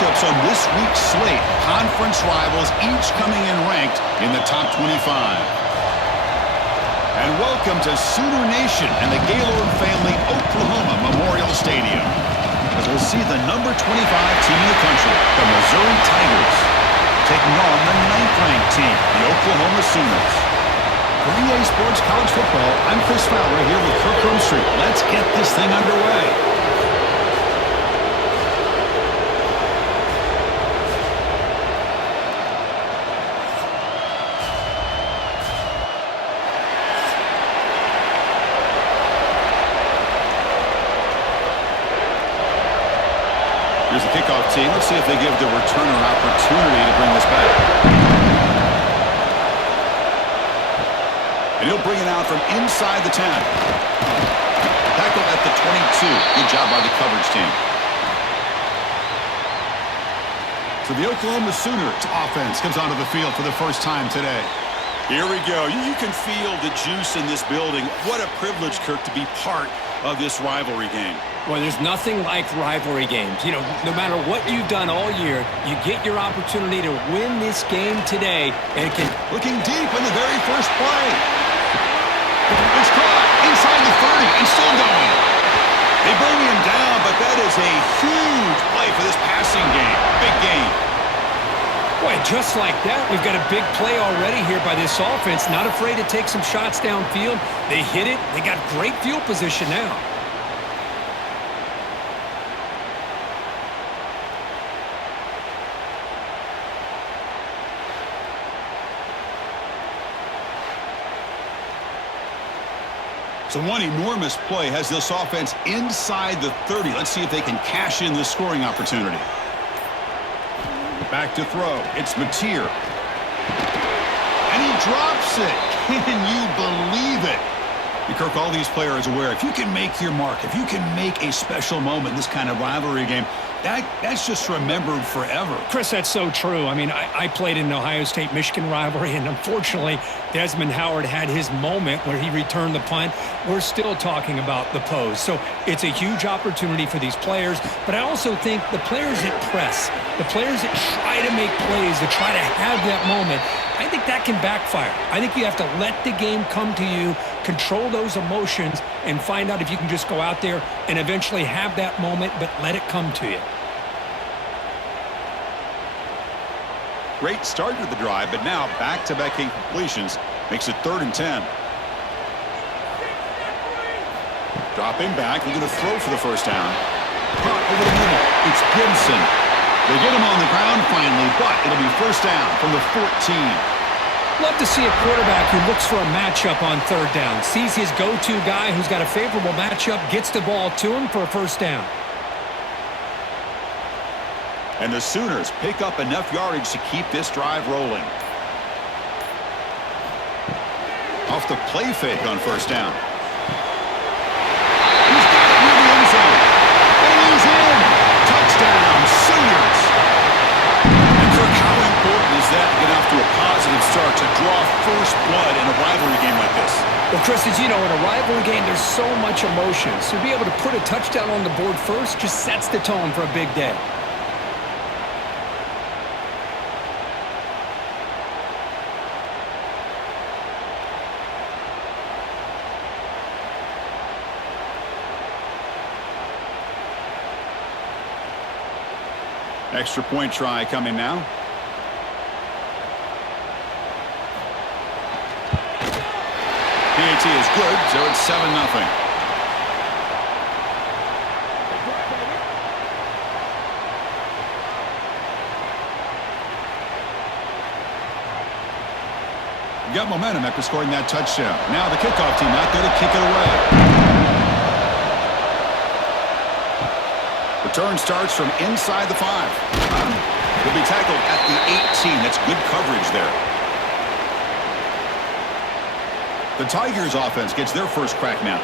matchups on this week's slate. Conference rivals, each coming in ranked in the top 25. And welcome to Sooner Nation and the Gaylord Family Oklahoma Memorial Stadium, as we'll see the number 25 team in the country, the Missouri Tigers, taking on the 9th-ranked team, the Oklahoma Sooners. For EA Sports College Football, I'm Chris Fowler here with Kirk Crumstreet. Let's get this thing underway. Here's the kickoff team. Let's see if they give the returner opportunity to bring this back. And he'll bring it out from inside the 10. Tackle at the 22. Good job by the coverage team. So the Oklahoma Sooners offense comes onto the field for the first time today. Here we go. You can feel the juice in this building. What a privilege, Kirk, to be part of this rivalry game. Well, there's nothing like rivalry games. You know, no matter what you've done all year, you get your opportunity to win this game today. And it can... Looking deep in the very first play. It's caught inside the 30 and still going. They bring him down, but that is a huge play for this passing game. Big game. Boy, just like that, we've got a big play already here by this offense. Not afraid to take some shots downfield. They hit it. They got great field position now. So one enormous play has this offense inside the 30. Let's see if they can cash in this scoring opportunity. Back to throw. It's Mateer. And he drops it. Can you believe it? And Kirk, all these players are aware, if you can make your mark, if you can make a special moment in this kind of rivalry game, that's just remembered forever. Chris, that's so true. I mean, I played in the Ohio State-Michigan rivalry, and unfortunately, Desmond Howard had his moment where he returned the punt. We're still talking about the pose. So it's a huge opportunity for these players, but I also think the players that press, the players that try to make plays, that try to have that moment, I think that can backfire. I think you have to let the game come to you, control those emotions, and find out if you can just go out there and eventually have that moment, but let it come to you. Great start to the drive, but now back-to-back completions makes it 3rd and 10. Dropping back, looking to throw for the first down. Caught over the middle. It's Gibson. They get him on the ground finally, but it'll be first down from the 14. Love to see a quarterback who looks for a matchup on 3rd down. Sees his go-to guy who's got a favorable matchup, gets the ball to him for a first down. And the Sooners pick up enough yardage to keep this drive rolling. Off the play fake on first down. He's got it near the end zone. And he's in. Touchdown, Sooners. And Kirk, how important is that to get off to a positive start to draw first blood in a rivalry game like this? Well, Chris, as you know, in a rivalry game, there's so much emotion. So to be able to put a touchdown on the board first just sets the tone for a big day. Extra point try coming now. PAT is good, so it's 7-0. Got momentum after scoring that touchdown. Now the kickoff team out there to kick it away. Return starts from inside the 5. He'll be tackled at the 18. That's good coverage there. The Tigers offense gets their first crack now.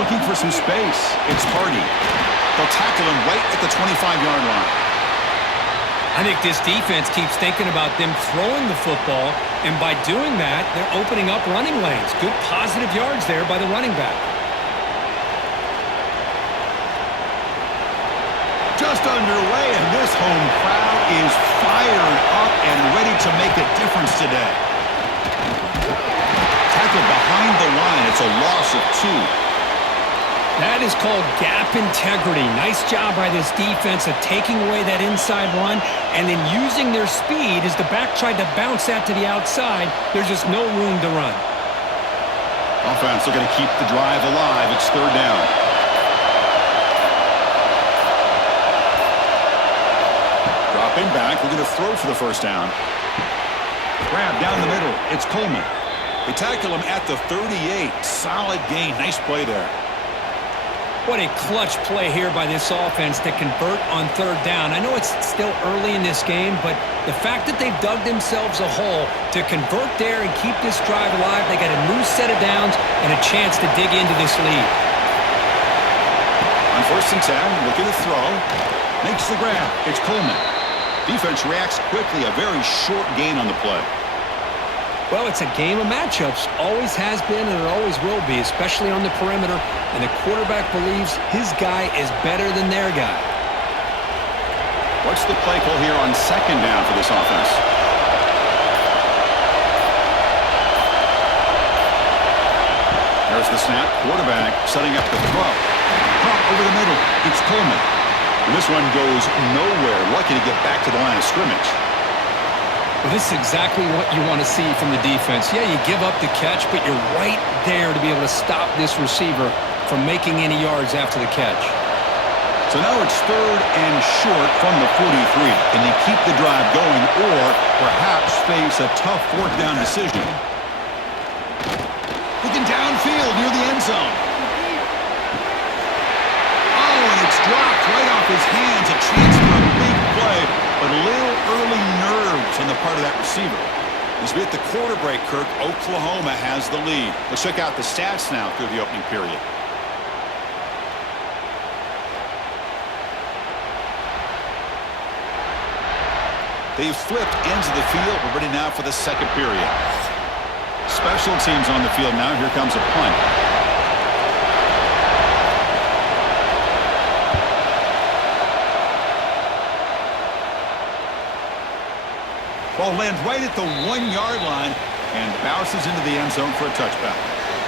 Looking for some space. It's Hardy. They'll tackle him right at the 25-yard line. I think this defense keeps thinking about them throwing the football, and by doing that, they're opening up running lanes. Good positive yards there by the running back. Just underway, and this home crowd is fired up and ready to make a difference today. Tackled behind the line. It's a loss of 2. That is called gap integrity. Nice job by this defense of taking away that inside run and then using their speed as the back tried to bounce that to the outside. There's just no room to run. Offense looking to keep the drive alive. It's 3rd down. Dropping back, looking to throw for the 1st down. Grab down the middle. It's Coleman. They tackle him at the 38. Solid gain. Nice play there. What a clutch play here by this offense to convert on 3rd down. I know it's still early in this game, but the fact that they've dug themselves a hole to convert there and keep this drive alive, they got a new set of downs and a chance to dig into this lead. On 1st and 10, looking to throw. Makes the grab. It's Coleman. Defense reacts quickly. A very short gain on the play. Well, it's a game of matchups. Always has been and it always will be, especially on the perimeter. And the quarterback believes his guy is better than their guy. What's the play call here on 2nd down for this offense? There's the snap. Quarterback setting up the throw. Pump over the middle. It's Coleman. And this one goes nowhere. Lucky to get back to the line of scrimmage. Well, this is exactly what you want to see from the defense. Yeah, you give up the catch, but you're right there to be able to stop this receiver from making any yards after the catch. So now it's 3rd and short from the 43. Can they keep the drive going or perhaps face a tough 4th down decision? Looking downfield near the end zone. Oh, and it's dropped right off his hands. A chance for a big play, but a little early nerves on the part of that receiver. As we hit the quarter break, Kirk, Oklahoma has the lead. Let's check out the stats now through the opening period. They've flipped ends of the field. We're ready now for the 2nd period. Special teams on the field now. Here comes a punt. Ball lands right at the 1-yard line and bounces into the end zone for a touchback.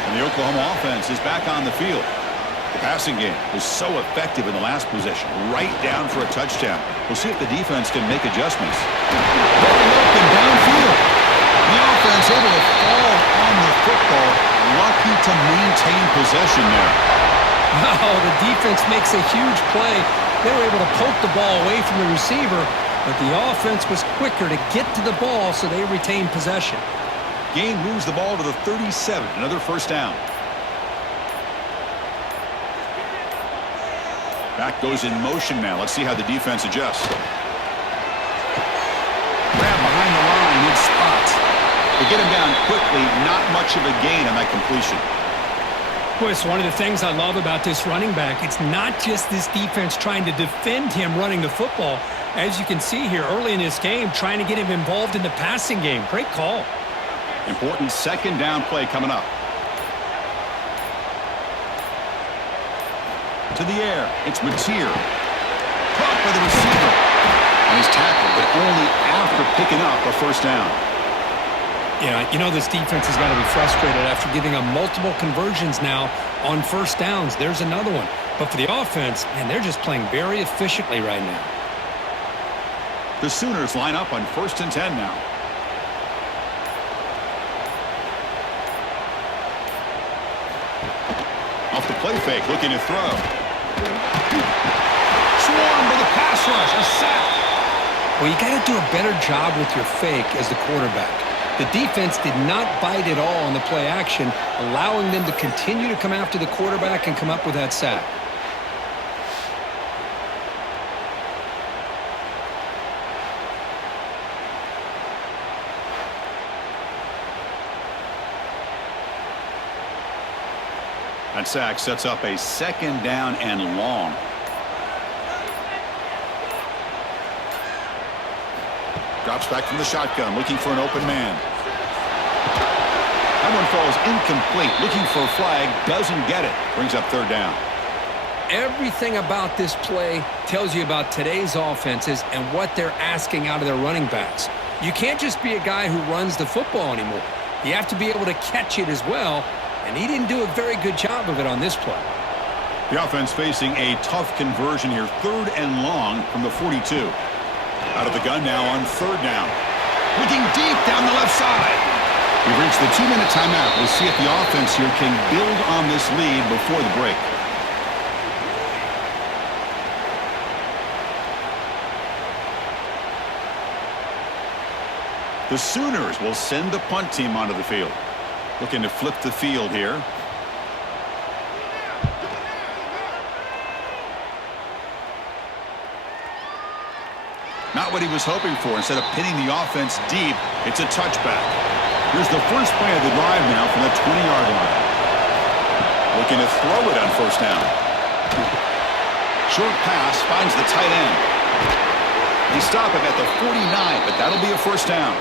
And the Oklahoma offense is back on the field. The passing game was so effective in the last possession, right down for a touchdown. We'll see if the defense can make adjustments. Going open downfield. The offense able to fall on the football. Lucky to maintain possession there. Wow, the defense makes a huge play. They were able to poke the ball away from the receiver, but the offense was quicker to get to the ball, so they retained possession. Gain moves the ball to the 37. Another 1st down. Back goes in motion now. Let's see how the defense adjusts. Grab behind the line in spot. They get him down quickly. Not much of a gain on that completion. Boy, it's one of the things I love about this running back. It's not just this defense trying to defend him running the football. As you can see here early in this game, trying to get him involved in the passing game. Great call. Important 2nd down play coming up. To the air. It's Mateer. Caught by the receiver. And he's tackled, but only after picking up a 1st down. Yeah, you know this defense has got to be frustrated after giving up multiple conversions now on 1st downs. There's another one. But for the offense, man, they're just playing very efficiently right now. The Sooners line up on 1st and 10 now. Off the play fake, looking to throw. Swarmed by the pass rush, a sack. Well, you got to do a better job with your fake as the quarterback. The defense did not bite at all on the play action, allowing them to continue to come after the quarterback and come up with that sack. That sack sets up a 2nd down and long. Drops back from the shotgun, looking for an open man. That one falls incomplete. Looking for a flag, doesn't get it. Brings up third down. Everything about this play tells you about today's offenses and what they're asking out of their running backs. You can't just be a guy who runs the football anymore. You have to be able to catch it as well, and he didn't do a very good job of it on this play. The offense facing a tough conversion here. 3rd and long from the 42. Out of the gun now on 3rd down. Looking deep down the left side. We've reached the 2-minute timeout. We'll see if the offense here can build on this lead before the break. The Sooners will send the punt team onto the field. Looking to flip the field here. Not what he was hoping for. Instead of pinning the offense deep, it's a touchback. Here's the first play of the drive now from the 20-yard line. Looking to throw it on 1st down. Short pass finds the tight end. They stop him at the 49, but that'll be a 1st down.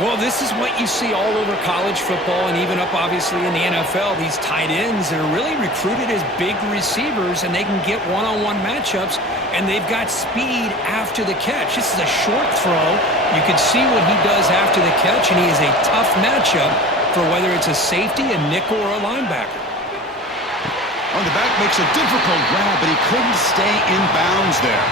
Well, this is what you see all over college football and even up, obviously, in the NFL. These tight ends that are really recruited as big receivers, and they can get one-on-one matchups, and they've got speed after the catch. This is a short throw. You can see what he does after the catch, and he is a tough matchup for whether it's a safety, a nickel, or a linebacker. On the back makes a difficult grab, but he couldn't stay in bounds there.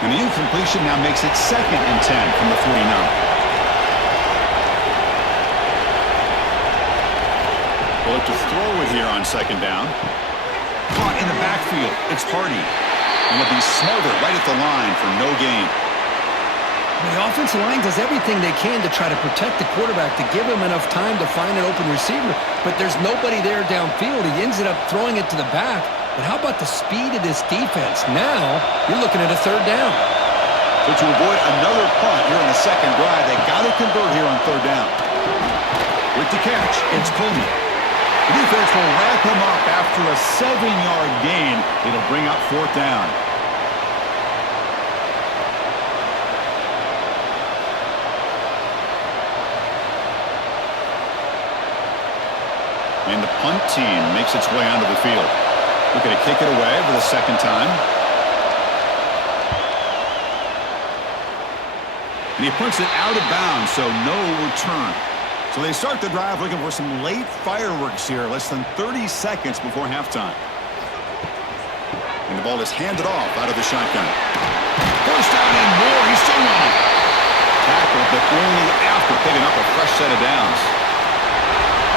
And the incompletion now makes it 2nd and 10 from the 49. We'll look to throw it here on 2nd down. Caught in the backfield. It's Hardy. And he'll be smothered right at the line for no gain. The offensive line does everything they can to try to protect the quarterback, to give him enough time to find an open receiver. But there's nobody there downfield. He ends up throwing it to the back. But how about the speed of this defense? Now you're looking at a 3rd down. So to avoid another punt here in the 2nd drive, they got to convert here on 3rd down. With the catch, it's Coleman. The defense will wrap him up after a 7-yard gain. It'll bring up 4th down. And the punt team makes its way onto the field. Looking to kick it away for the 2nd time. And he puts it out of bounds, so no return. So they start the drive looking for some late fireworks here, less than 30 seconds before halftime. And the ball is handed off out of the shotgun. 1st down and more, he's still on. Tackled, but only after picking up a fresh set of downs.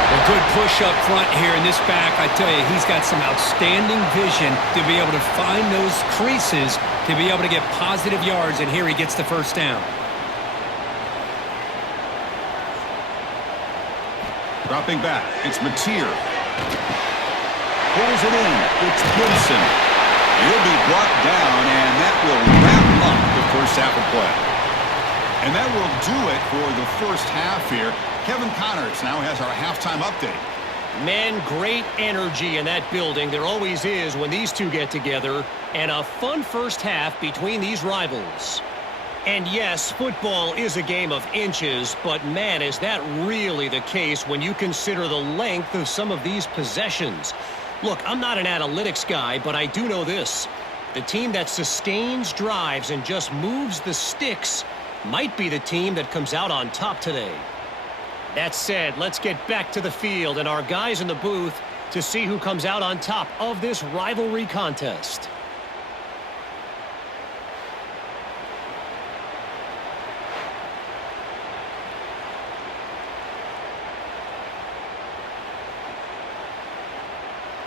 A good push up front here in this back. I tell you, he's got some outstanding vision to be able to find those creases, to be able to get positive yards, and here he gets the 1st down. Dropping back, it's Mateer. Pulls it in, it's Gibson. He'll be brought down, and that will wrap up the 1st half of play. And that will do it for the 1st half here. Kevin Connors now has our halftime update. Man, great energy in that building. There always is when these two get together. And a fun 1st half between these rivals. And yes, football is a game of inches, but man, is that really the case when you consider the length of some of these possessions. Look, I'm not an analytics guy, but I do know this. The team that sustains drives and just moves the sticks might be the team that comes out on top today. That said, let's get back to the field and our guys in the booth to see who comes out on top of this rivalry contest.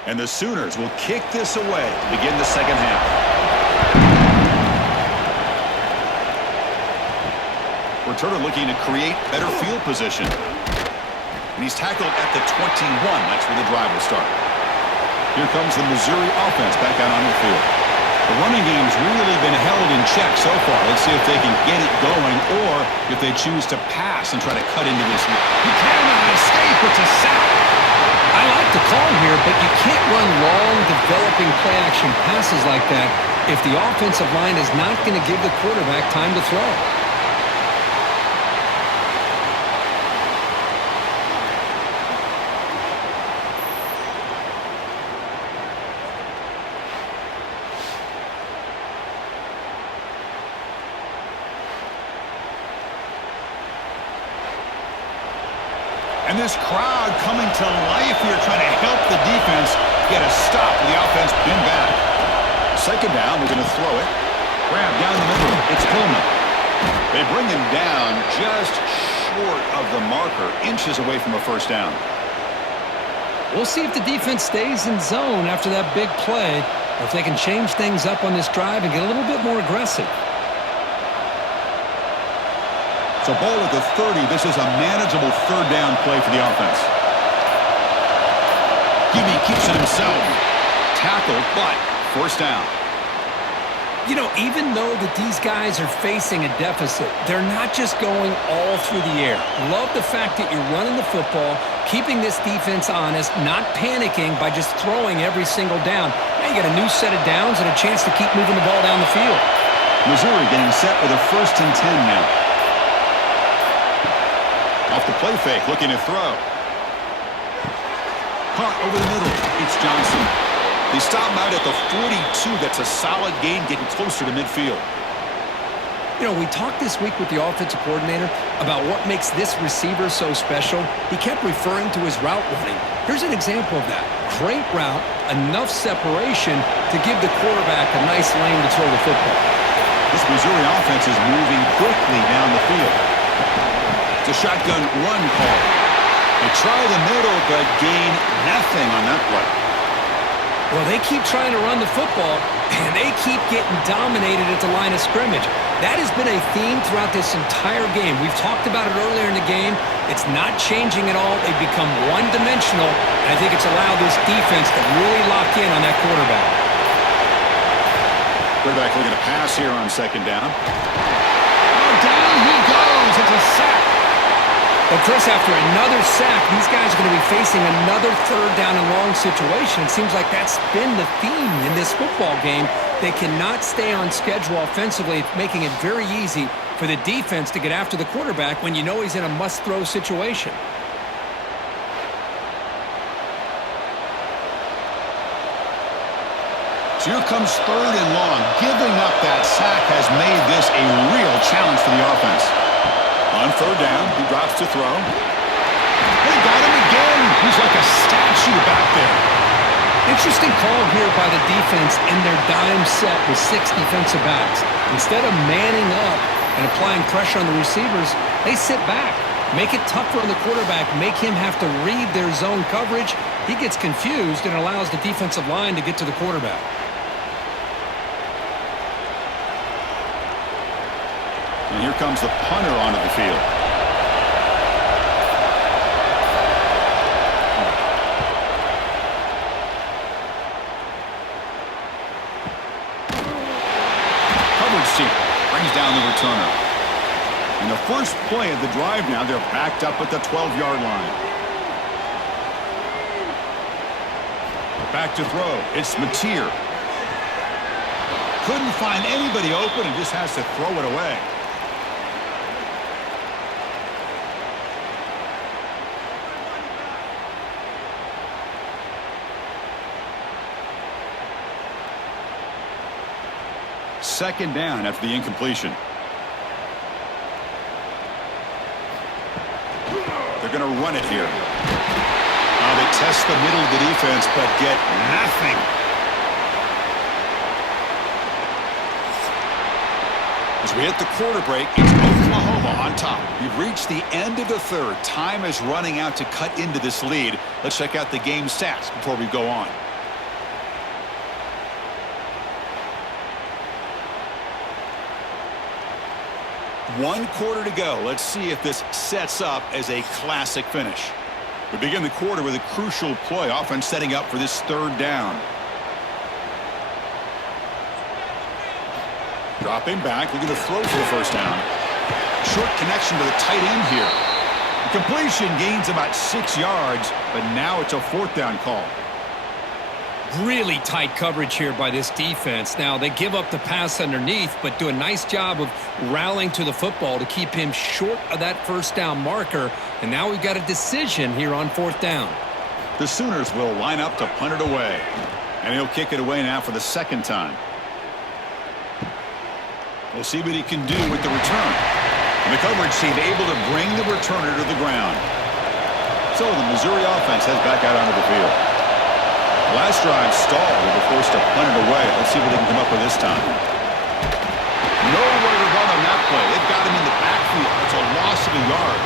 And the Sooners will kick this away to begin the 2nd half. Returner looking to create better field position. And he's tackled at the 21. That's where the drive will start. Here comes the Missouri offense back out on the field. The running game's really been held in check so far. Let's see if they can get it going or if they choose to pass and try to cut into this. He cannot escape. It's a sack. I like the call here, but you can't run long, developing play-action passes like that if the offensive line is not going to give the quarterback time to throw. And this crowd coming to life here, trying to help the defense get a stop with the offense pinned back. Second down, they're going to throw it. Grab down the middle. It's Pullman. They bring him down just short of the marker, inches away from a first down. We'll see if the defense stays in zone after that big play, or if they can change things up on this drive and get a little bit more aggressive. So ball at the 30. This is a manageable third down play for the offense. Gibby keeps it himself. Tackled, but first down. You know, even though that these guys are facing a deficit, they're not just going all through the air. Love the fact that you're running the football, keeping this defense honest, not panicking by just throwing every single down. Now you got a new set of downs and a chance to keep moving the ball down the field. Missouri getting set with a 1st and 10 now. Off the play fake, looking to throw. Caught over the middle. It's Johnson. They stop him out at the 42. That's a solid gain, getting closer to midfield. You know, we talked this week with the offensive coordinator about what makes this receiver so special. He kept referring to his route running. Here's an example of that. Great route, enough separation to give the quarterback a nice lane to throw the football. This Missouri offense is moving quickly down the field. It's a shotgun run call. They try the middle, but gain nothing on that play. Well, they keep trying to run the football, and they keep getting dominated at the line of scrimmage. That has been a theme throughout this entire game. We've talked about it earlier in the game. It's not changing at all. They've become one-dimensional, and I think it's allowed this defense to really lock in on that quarterback. Quarterback looking to pass here on second down. Oh, down he goes. It's a sack. But, Chris, after another sack, these guys are going to be facing another third down and long situation. It seems like that's been the theme in this football game. They cannot stay on schedule offensively, making it very easy for the defense to get after the quarterback when you know he's in a must-throw situation. So here comes third and long. Giving up that sack has made this a real challenge for the offense. On third down, he drops to throw. They got him again. He's like a statue back there. Interesting call here by the defense in their dime set with 6 defensive backs. Instead of manning up and applying pressure on the receivers, they sit back, make it tougher on the quarterback, make him have to read their zone coverage. He gets confused and allows the defensive line to get to the quarterback. And here comes the punter onto the field. Coverage team brings down the returner. And the first play of the drive now, they're backed up at the 12-yard line. Back to throw. It's Mateer. Couldn't find anybody open and just has to throw it away. Second down after the incompletion. They're going to run it here. They test the middle of the defense, but get nothing. As we hit the quarter break, it's Oklahoma on top. We've reached the end of the third. Time is running out to cut into this lead. Let's check out the game stats before we go on. One quarter to go. Let's see if this sets up as a classic finish. We begin the quarter with a crucial play. Offense setting up for this third down. Dropping back, looking to throw for the first down. Short connection to the tight end here. The completion gains about 6 yards, but now it's a 4th down call. Really tight coverage here by this defense. Now, they give up the pass underneath, but do a nice job of rallying to the football to keep him short of that first down marker. And now we've got a decision here on 4th down. The Sooners will line up to punt it away. And he'll kick it away now for the 2nd time. We'll see what he can do with the return. And the coverage team able to bring the returner to the ground. So the Missouri offense heads back out onto the field. Last drive stalled. They were forced to punt it away. Let's see what they can come up with this time. Nowhere to run on that play. They've got him in the backfield. It's a loss of a yard.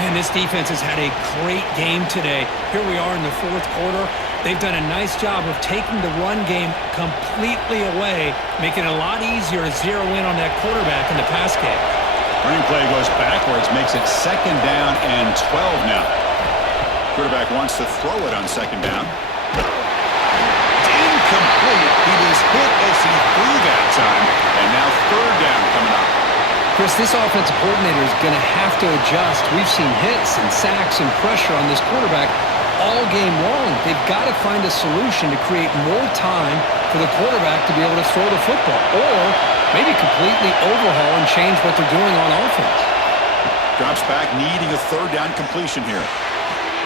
Man, this defense has had a great game today. Here we are in the 4th quarter. They've done a nice job of taking the run game completely away, making it a lot easier to zero in on that quarterback in the pass game. Running play goes backwards, makes it 2nd down and 12 now. Quarterback wants to throw it on 2nd down. Incomplete. He was hit as he threw that time. And now 3rd down coming up. Chris, this offensive coordinator is going to have to adjust. We've seen hits and sacks and pressure on this quarterback all game long. They've got to find a solution to create more time for the quarterback to be able to throw the football, or maybe completely overhaul and change what they're doing on offense. Drops back, needing a 3rd down completion here.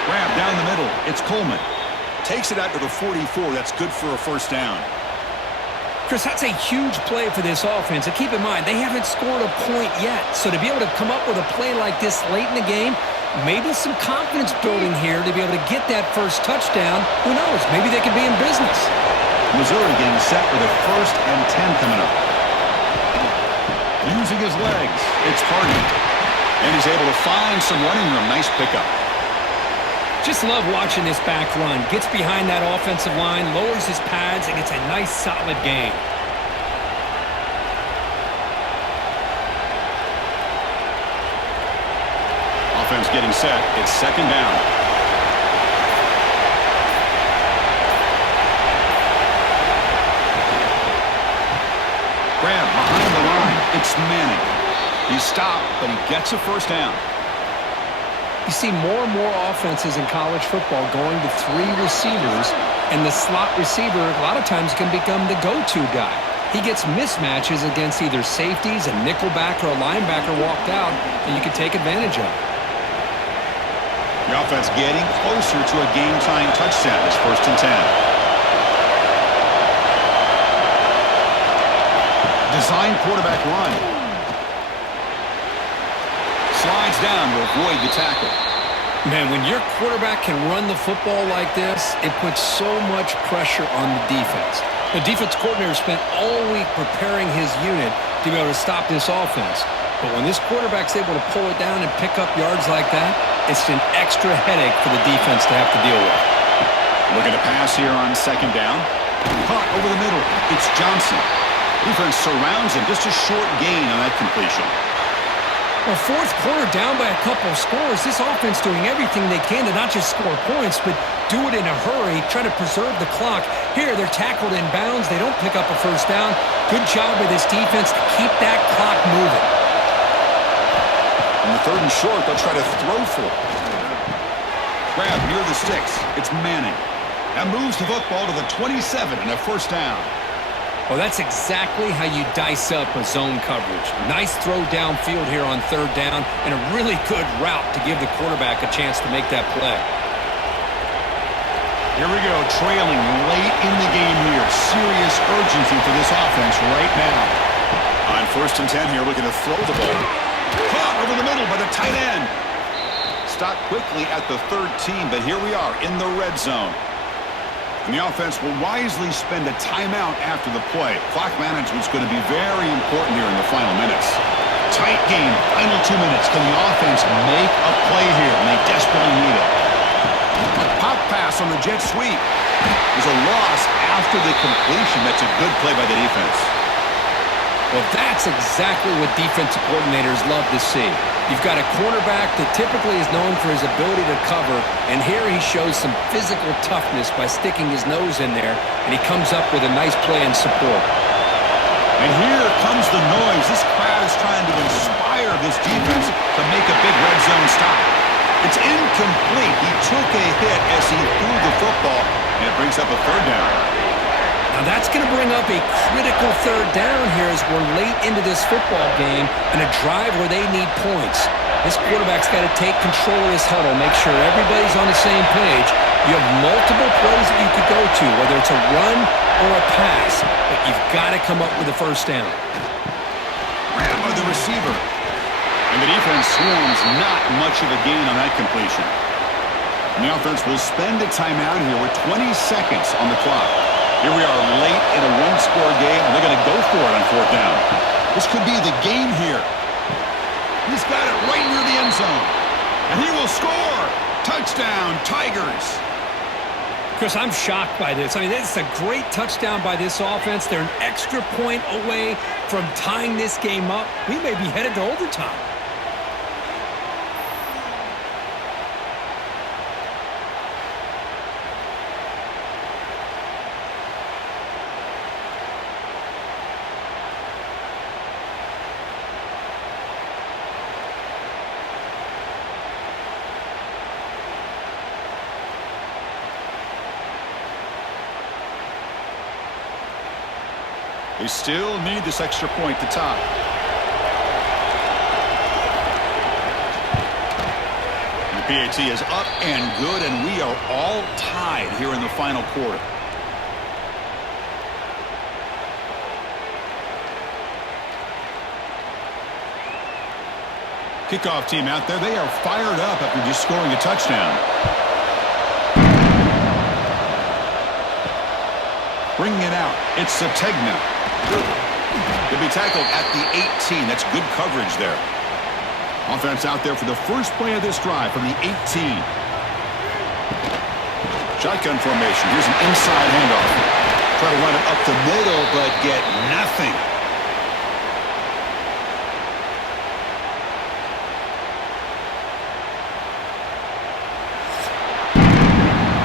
Grab down the middle. It's Coleman. Takes it out to the 44. That's good for a 1st down. Chris, that's a huge play for this offense. And keep in mind, they haven't scored a point yet. So to be able to come up with a play like this late in the game, maybe some confidence building here to be able to get that first touchdown. Who knows? Maybe they could be in business. Missouri getting set with a 1st and 10 coming up. Using his legs, it's Harden. And he's able to find some running room. Nice pickup. Just love watching this back run. Gets behind that offensive line, lowers his pads, and gets a nice, solid gain. Offense getting set. It's 2nd down. Grab behind the line. It's Manning. He's stopped, but he gets a 1st down. You see more and more offenses in college football going to 3 receivers, and the slot receiver a lot of times can become the go-to guy. He gets mismatches against either safeties, a nickelback, or a linebacker walked out, and you can take advantage of it. The offense getting closer to a game-tying touchdown. It's 1st and 10. Design quarterback run. Slides down to avoid the tackle. Man, when your quarterback can run the football like this, it puts so much pressure on the defense. The defense coordinator spent all week preparing his unit to be able to stop this offense. But when this quarterback's able to pull it down and pick up yards like that, it's an extra headache for the defense to have to deal with. Looking to pass here on 2nd down. Caught over the middle. It's Johnson. Defense surrounds him. Just a short gain on that completion. Well, 4th quarter down by a couple of scores. This offense doing everything they can to not just score points, but do it in a hurry, try to preserve the clock. Here, they're tackled in bounds. They don't pick up a 1st down. Good job by this defense to keep that clock moving. On the 3rd and short, they'll try to throw for it. Grab near the sticks. It's Manning. That moves the football to the 27 and a 1st down. Well, that's exactly how you dice up a zone coverage. Nice throw downfield here on 3rd down, and a really good route to give the quarterback a chance to make that play. Here we go, trailing late in the game here. Serious urgency for this offense right now. On 1st and 10 here, looking to throw the ball. Caught over the middle by the tight end. Stopped quickly at the 13, but here we are in the red zone. And the offense will wisely spend a timeout after the play. Clock management's going to be very important here in the final minutes. Tight game, final 2 minutes. Can the offense make a play here? And they desperately need it. A pop pass on the jet sweep. There's a loss after the completion. That's a good play by the defense. Well, that's exactly what defensive coordinators love to see. You've got a quarterback that typically is known for his ability to cover, and here he shows some physical toughness by sticking his nose in there, and he comes up with a nice play and support. And here comes the noise. This crowd is trying to inspire this defense to make a big red zone stop. It's incomplete. He took a hit as he threw the football, and it brings up a third down. Now that's going to bring up a critical third down here as we're late into this football game and a drive where they need points. This quarterback's got to take control of this huddle, make sure everybody's on the same page. You have multiple plays that you could go to, whether it's a run or a pass, but you've got to come up with a first down. Grab by the receiver. And the defense swarms, not much of a gain on that completion. And the offense will spend a timeout here with 20 seconds on the clock. Here we are late in a one-score game, and they're going to go for it on fourth down. This could be the game here. He's got it right near the end zone. And he will score. Touchdown, Tigers. Chris, I'm shocked by this. I mean, it's a great touchdown by this offense. They're an extra point away from tying this game up. We may be headed to overtime. They still need this extra point to tie. The PAT is up and good, and we are all tied here in the final quarter. Kickoff team out there. They are fired up after just scoring a touchdown. Bringing it out. It's Sategna. He'll be tackled at the 18. That's good coverage there. Offense out there for the first play of this drive from the 18. Shotgun formation. Here's an inside handoff. Try to run it up the middle, but get nothing.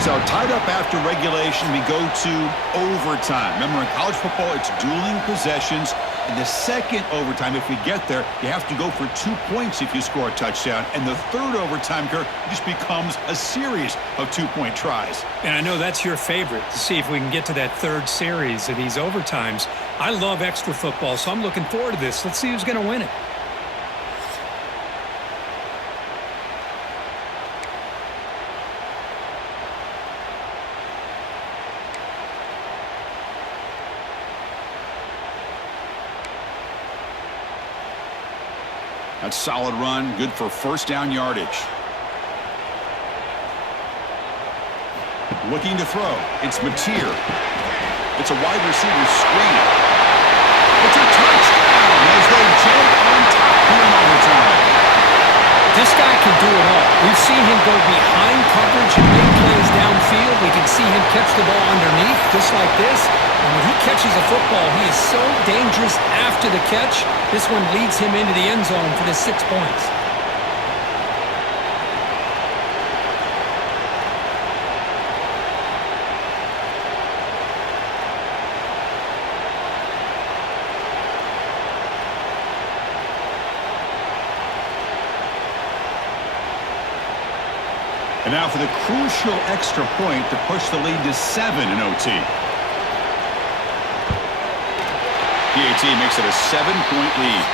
So tied up after regulation, we go to overtime. Remember, in college football, it's dueling possessions. In the second overtime, if we get there, you have to go for 2 points if you score a touchdown. And the third overtime, Kirk, just becomes a series of 2-point tries. And I know that's your favorite, to see if we can get to that third series of these overtimes. I love extra football, so I'm looking forward to this. Let's see who's going to win it. That's solid run, good for first down yardage. Looking to throw. It's Mateer. It's a wide receiver screen. It's a touchdown as they jump on top here in overtime. This guy can do it all. We've seen him go behind coverage and make plays downfield. We can see him catch the ball underneath, just like this. And when he catches a football, he is so dangerous after the catch. This one leads him into the end zone for the 6 points. And now for the crucial extra point to push the lead to 7 in OT. PAT makes it a 7-point lead.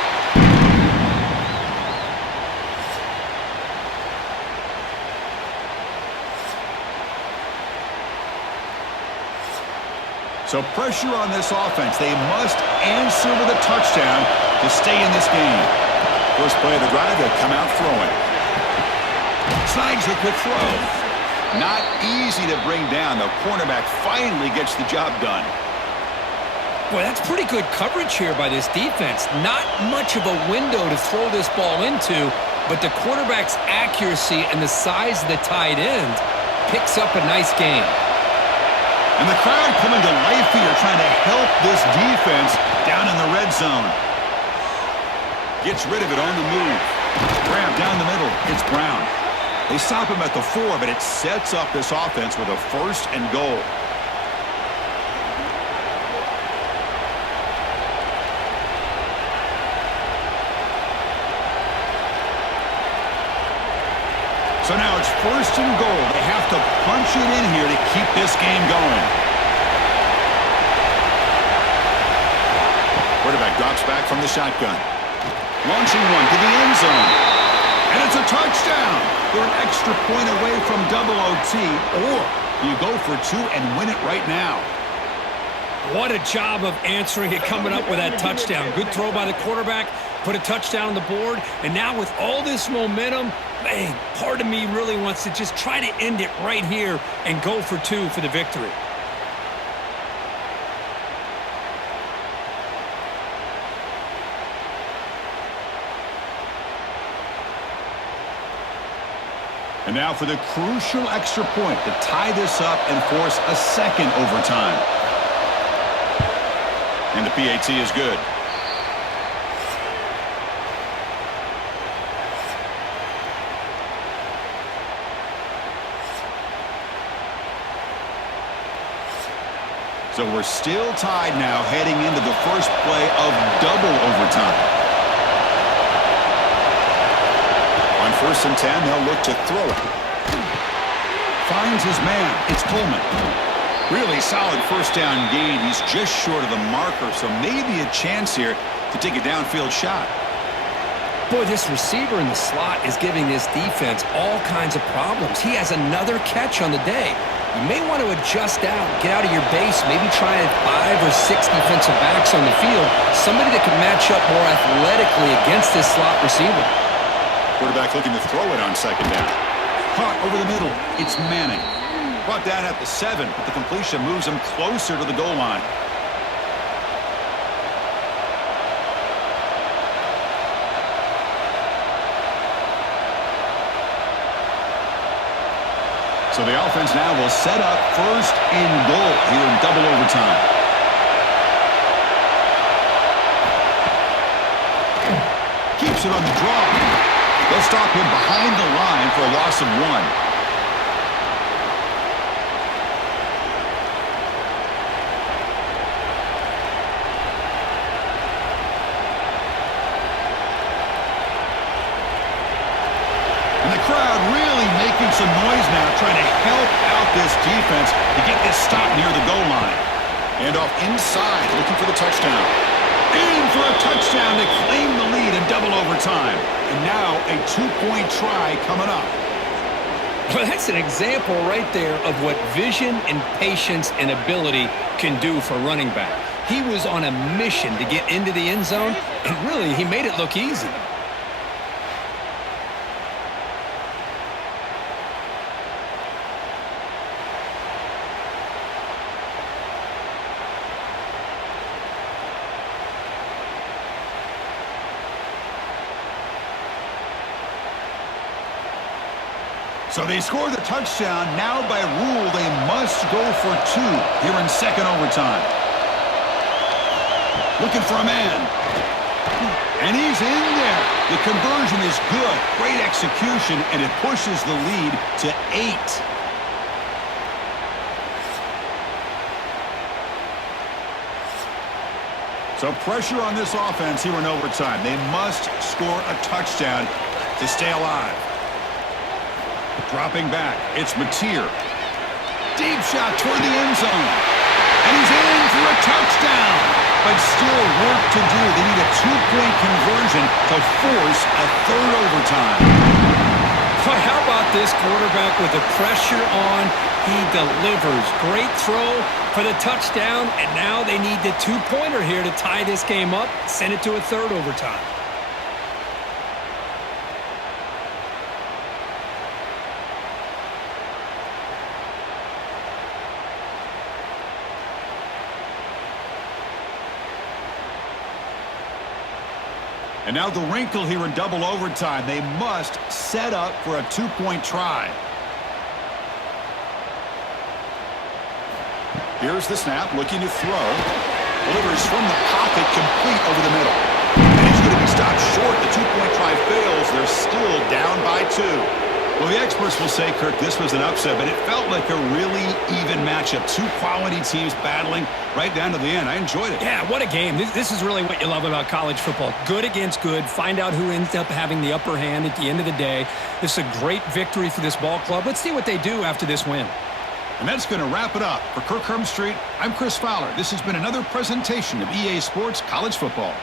So pressure on this offense. They must answer with a touchdown to stay in this game. First play of the drive, they'll come out throwing. Snags a quick throw. Not easy to bring down. The cornerback finally gets the job done. Boy, that's pretty good coverage here by this defense. Not much of a window to throw this ball into, but the quarterback's accuracy and the size of the tight end picks up a nice game. And the crowd coming to life here, trying to help this defense down in the red zone. Gets rid of it on the move. Grab down the middle. It's Brown. They stop him at the 4, but it sets up this offense with a 1st and goal. So now it's 1st and goal. They have to punch it in here to keep this game going. Quarterback drops back from the shotgun. Launching one to the end zone. And it's a touchdown. They're an extra point away from double OT, or you go for 2 and win it right now. What a job of answering it, coming up with that touchdown. Good throw by the quarterback, put a touchdown on the board, and now with all this momentum, man, part of me really wants to just try to end it right here and go for 2 for the victory. And now for the crucial extra point to tie this up and force a second overtime. And the PAT is good. So we're still tied now heading into the first play of double overtime. On 1st and 10, they'll look to throw it. Finds his man. It's Coleman. Really solid 1st down gain. He's just short of the marker, so maybe a chance here to take a downfield shot. Boy, this receiver in the slot is giving this defense all kinds of problems. He has another catch on the day. You may want to adjust out, get out of your base, maybe try 5 or 6 defensive backs on the field, somebody that can match up more athletically against this slot receiver. Quarterback looking to throw it on 2nd down. Caught over the middle. It's Manning. Brought down at the 7, but the completion moves him closer to the goal line. So the offense now will set up 1st and goal here in double overtime. Keeps it on the draw. They'll stop him behind the line for a loss of 1. And the crowd really making some noise now, trying to help out this defense to get this stop near the goal line. And off inside, looking for the touchdown. In for a touchdown to claim the lead in double overtime. And now a 2-point try coming up. Well, that's an example right there of what vision and patience and ability can do for running back. He was on a mission to get into the end zone, and really, he made it look easy. So they score the touchdown. Now by rule, they must go for 2 here in 2nd overtime. Looking for a man. And he's in there. The conversion is good. Great execution, and it pushes the lead to 8. So pressure on this offense here in overtime. They must score a touchdown to stay alive. Dropping back, it's Mateer. Deep shot toward the end zone. And he's in for a touchdown. But still work to do. They need a 2-point conversion to force a 3rd overtime. But how about this quarterback with the pressure on? He delivers. Great throw for the touchdown. And now they need the 2-pointer here to tie this game up, send it to a 3rd overtime. And now the wrinkle here in double overtime. They must set up for a 2-point try. Here's the snap, looking to throw. Delivers from the pocket, complete over the middle. And he's going to be stopped short. The 2-point try fails. They're still down by 2. Well, the experts will say, Kirk, this was an upset, but it felt like a really even matchup. Two quality teams battling right down to the end. I enjoyed it. Yeah, what a game. This is really what you love about college football. Good against good. Find out who ends up having the upper hand at the end of the day. This is a great victory for this ball club. Let's see what they do after this win. And that's going to wrap it up. For Kirk Street, I'm Chris Fowler. This has been another presentation of EA Sports College Football.